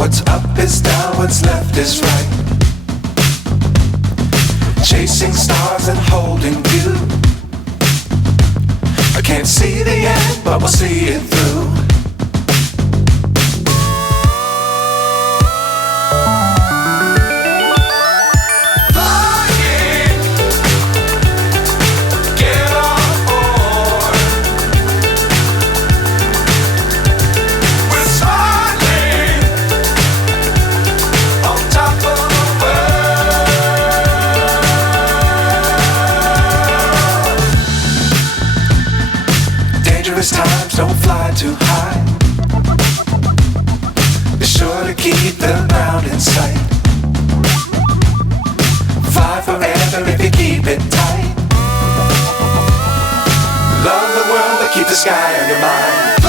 What's up is down, what's left is right. Chasing stars and holding you. I can't see the end, but we'll see it through. Dangerous times, don't fly too high. Be sure to keep the ground in sight. Fly forever if you keep it tight. Love the world, but keep the sky on your mind.